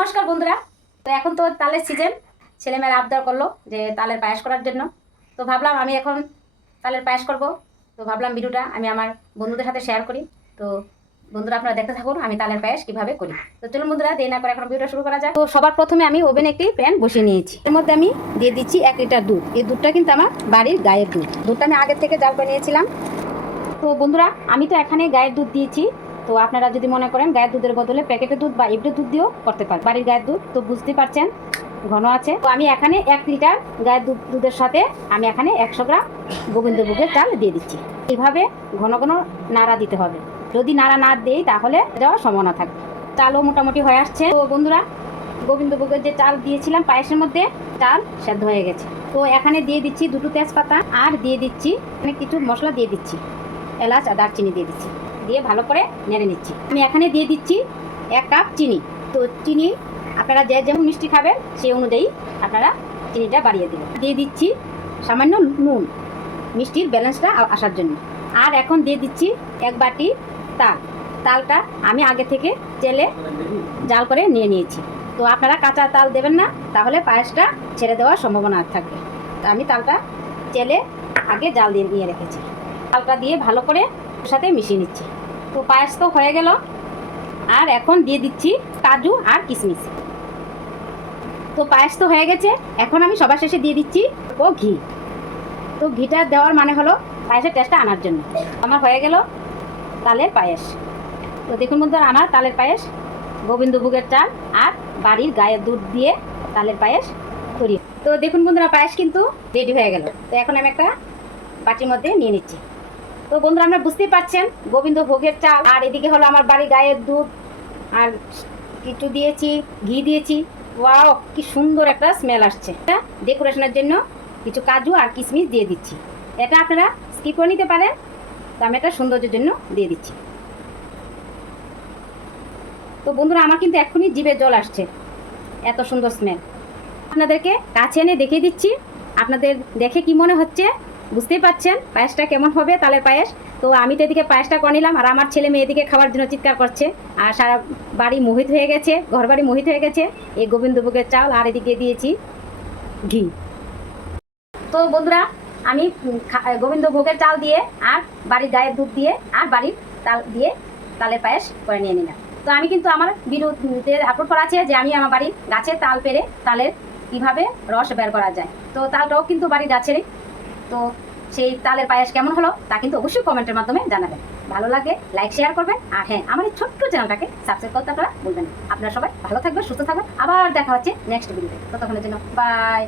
নমস্কার বন্ধুরা। তো এখন তো তালের সিজন ছেলেমেয়েরা আবদার করল যে তালের পায়েস করার জন্য। তো ভাবলাম আমি এখন তালের পায়েস করব। তো ভাবলাম ভিডিওটা আমি আমার বন্ধুদের সাথে শেয়ার করি। তো বন্ধুরা আপনারা দেখতে থাকুন আমি তালের পায়েস কীভাবে করি। তো চলুন বন্ধুরা, দেরি না করে এখন ভিডিওটা শুরু করা যায় তো সবার প্রথমে আমি ওভেনে একটি প্যান বসিয়ে নিয়েছি। এর মধ্যে আমি দিয়ে দিচ্ছি এক লিটার দুধ। এই দুধটা কিন্তু আমার বাড়ির গায়ের দুধ। দুধটা আমি আগের থেকে জাল করে নিয়েছিলাম। তো বন্ধুরা, আমি তো এখানে গায়ের দুধ দিয়েছি। তো আপনারা যদি মনে করেন গায়ের দুধের বদলে প্যাকেটের দুধ বা এমনি দুধ দিয়েও করতে পারেন। বাড়ির গায়ের দুধ তো বুঝতে পারছেন, ঘন আছে। তো আমি এখানে এক লিটার গায়ের দুধ, দুধের সাথে আমি এখানে একশো গ্রাম গোবিন্দভোগের চাল দিয়ে দিচ্ছি। এইভাবে ঘন ঘন নাড়া দিতে হবে। যদি নাড়া না দেই তাহলে যাওয়ার সম্ভাবনা থাকবে। চালও মোটামুটি হয়ে আসছে। তো বন্ধুরা, গোবিন্দভোগের যে চাল দিয়েছিলাম পায়েসের মধ্যে, চাল সেদ্ধ হয়ে গেছে। তো এখানে দিয়ে দিচ্ছি দুটো তেজপাতা আর দিয়ে দিচ্ছি এখানে কিছু মশলা দিয়ে দিচ্ছি। এলাচ আর দারচিনি দিয়ে দিচ্ছি। দিয়ে ভালো করে নেড়ে নিচ্ছি। আমি এখানে দিয়ে দিচ্ছি এক কাপ চিনি। তো চিনি আপনারা যে যেমন মিষ্টি খাবেন সেই অনুযায়ী আপনারা চিনিটা বাড়িয়ে দেবেন। দিয়ে দিচ্ছি সামান্য নুন, মিষ্টির ব্যালেন্সটা আসার জন্য। আর এখন দিয়ে দিচ্ছি এক বাটি তাল। তালটা আমি আগে থেকে চেলে জাল করে নিয়ে নিয়েছি। তো আপনারা কাঁচা তাল দেবেন না, তাহলে পায়েসটা ছেড়ে দেওয়ার সম্ভাবনা থাকবে তো আমি তালটা চেলে আগে জাল দিয়ে নিয়ে রেখেছি। তালটা দিয়ে ভালো করে সাথে মিশিয়ে নিচ্ছি। তো পায়েস তো হয়ে গেল। আর এখন দিয়ে দিচ্ছি কাজু আর কিশমিশ। তো পায়েস তো হয়ে গেছে, এখন আমি সবার শেষে দিয়ে দিচ্ছি ও ঘি। তো ঘিটা দেওয়ার মানে হলো পায়েসের টেস্টটা আনার জন্য। আমার হয়ে গেল তালের পায়েস। তো দেখুন বন্ধুরা আমার তালের পায়েস, গোবিন্দভোগের চাল আর বাড়ির গায়ের দুধ দিয়ে তালের পায়েস তৈরি। তো দেখুন বন্ধুরা, পায়েস কিন্তু রেডি হয়ে গেল। তো এখন আমি একটা বাটির মধ্যে নিয়ে নিচ্ছি। তো বন্ধুরা আমরা বুঝতেই পারছেন গোবিন্দ ভোগের চাল আর এদিকে হলো আমার বাড়ি গায়ের দুধ, আর কিছু দিয়েছি, ঘি দিয়েছি। ওয়াও, কি সুন্দর একটা স্মেল আসছে। ডেকোরেশনের জন্য কিছু কাজু আর কিশমিশ দিয়ে দিচ্ছি। এটা আপনারা স্কিপ করে নিতে পারেন, তো আমি এটা সৌন্দর্যের জন্য দিয়ে দিচ্ছি। তো বন্ধুরা, আমার কিন্তু এক্ষুনি জিভে জল আসছে। এত সুন্দর স্মেল আপনাদেরকে কাছে এনে দেখিয়ে দিচ্ছি। আপনাদের দেখে কি মনে হচ্ছে? বুঝতেই পাচ্ছেন, পায়েসটা কেমন হবে তালের পায়েস। তো আমি তো এদিকে পায়েসটা করে নিলাম, আর আমার ছেলে মেয়ে এদিকে খাওয়ার জন্য চিৎকার করছে। আর সারা বাড়ি মোহিত হয়ে গেছে, ঘর বাড়ি মোহিত হয়ে গেছে। এই গোবিন্দভোগের চাল আর এদিকে দিয়েছি ঘি। তো বন্ধুরা, আমি গোবিন্দভোগের চাল দিয়ে আর বাড়ির গায়ের দুধ দিয়ে আর বাড়ির তাল দিয়ে তালের পায়েস করে নিয়ে নিলাম। তো আমি কিন্তু আমার ভিডিওতে আপলোড করা আছে যে আমি আমার বাড়ির গাছের তাল পেরে তালের কীভাবে রস বের করা যায়। তো তালটাও কিন্তু বাড়ির গাছেরই। তো সেই তালের পায়েস কেমন হলো তা কিন্তু অবশ্যই কমেন্টের মাধ্যমে জানাবেন। ভালো লাগে লাইক শেয়ার করবেন। আর হ্যাঁ আমার এই ছোট্ট চ্যানেলটাকে সাবস্ক্রাইব করতে আপনারা বলবেন। আপনারা সবাই ভালো থাকবেন, সুস্থ থাকবেন। আবার দেখা হচ্ছে নেক্সট ভিডিওতে ততক্ষণের জন্য বাই